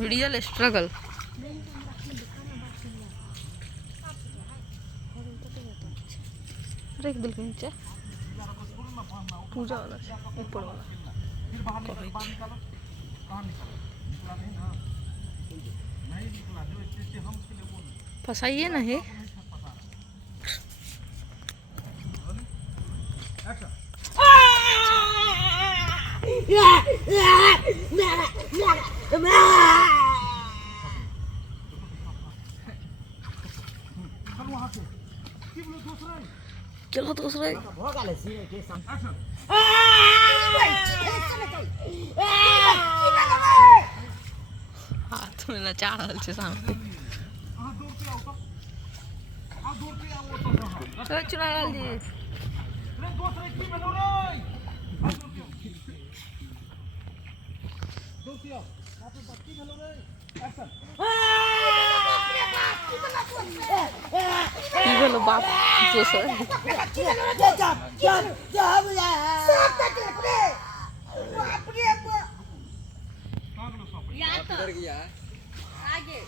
Real struggle. रख दिल के नीचे पूजा वाला ऊपर वाला फसाइए ना है। चलो दूसरे हाथ में नचा रहल छै सामने। चुना लाल जी बोलो बाप दूसरा आगे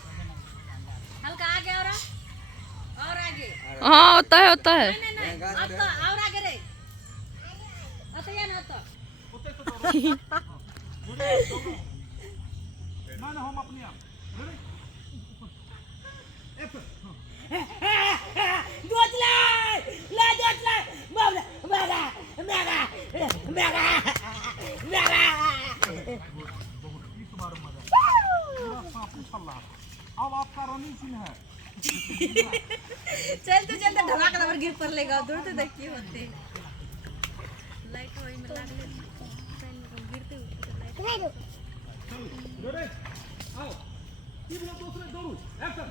हल्का आगे और आगे। हाँ होता है होता है। नहीं अब तो और आगे रे तो या ना तो ना हम अपने आप अब आपका रनिंग सीन है। चलते चलते धमाका नंबर गिर पर लेगा दूर तो देखिए होते लाइट वही में लग ले गिरते लाइट रेडी आओ की बोला दूसरे दौड़ो एक्शन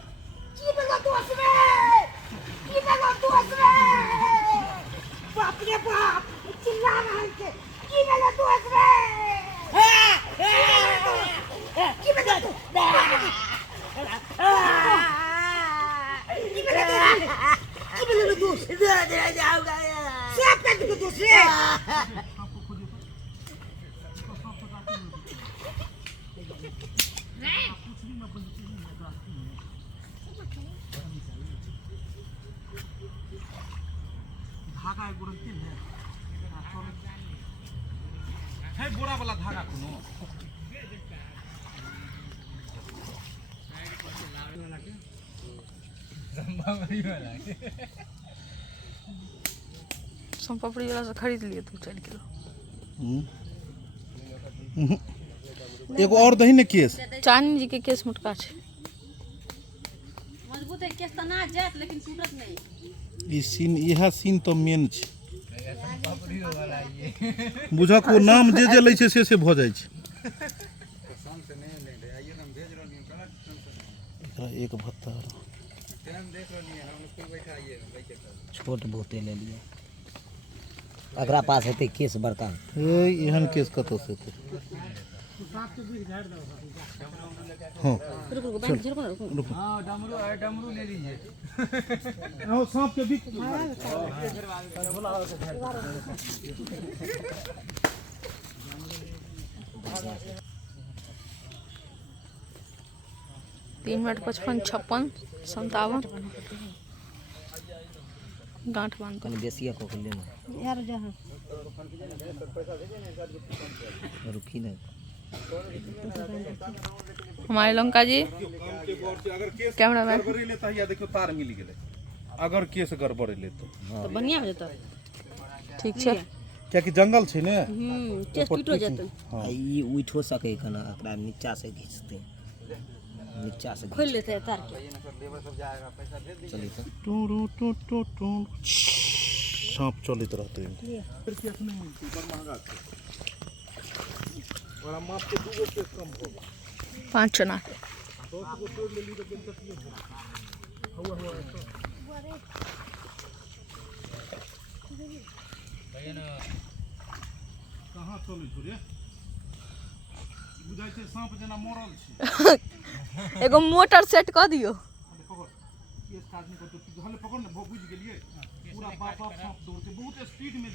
की बोला दूसरे बाप रे बाप चिल्ला रहा है की बोला दूसरे की बोला दूसरे जाऊंगा सब कर दो दूसरे धागा एगो रखते है बोरा वाला धागा कोनो सोनपापड़ी वाला से खरीद लिए तू 4 किलो। एगो और दही ने केस चांदी जी के केस मुटका छै मजबूत है केस तना जात लेकिन टूटत नहीं। ई सीन यह सीन तो मेन छै बुझा को नाम जे लै छै से भ जाइ छै। एक भत्ता छोट बहुते ले लिए अकरा पास हेते केस बड़का एहन केस कतौ से हेतै। हाँ डमरू ले लीजिए सांप के भी तीन मिनट 55 56 57 गांठ बांध कर देसिया को लेना यार जहां रुकी ना हमारे लंका जी कैमरा मैन गड़बड़ी लेता है या देखियो तार मिल गेले अगर केस गड़बड़ी ले तो बढ़िया हो जाता ठीक छै क्या कि जंगल छै ने केस टूट जाता ई उठो सके खना एकरा नीचा से खींचते नीचा से खोल लेते हैं तार के चली तो टू टू टू टू सांप चलित रहते हैं केस नहीं मिलती बड़ महंगा छै बड़ा माप के 2 गो केस कम हो 5 चना 10 गो तोड़ ले ली तो बेइज्जती हो हुआ कहाँ चलै छौ रे बुझाइ छै सांप जेना मरल छै एगो मोटर सेट क दियो पकड़ केस काटने को तो हले पकड़ ने बुझ गेलिए पूरा बाप सांप दौड़ते बहुत स्पीड में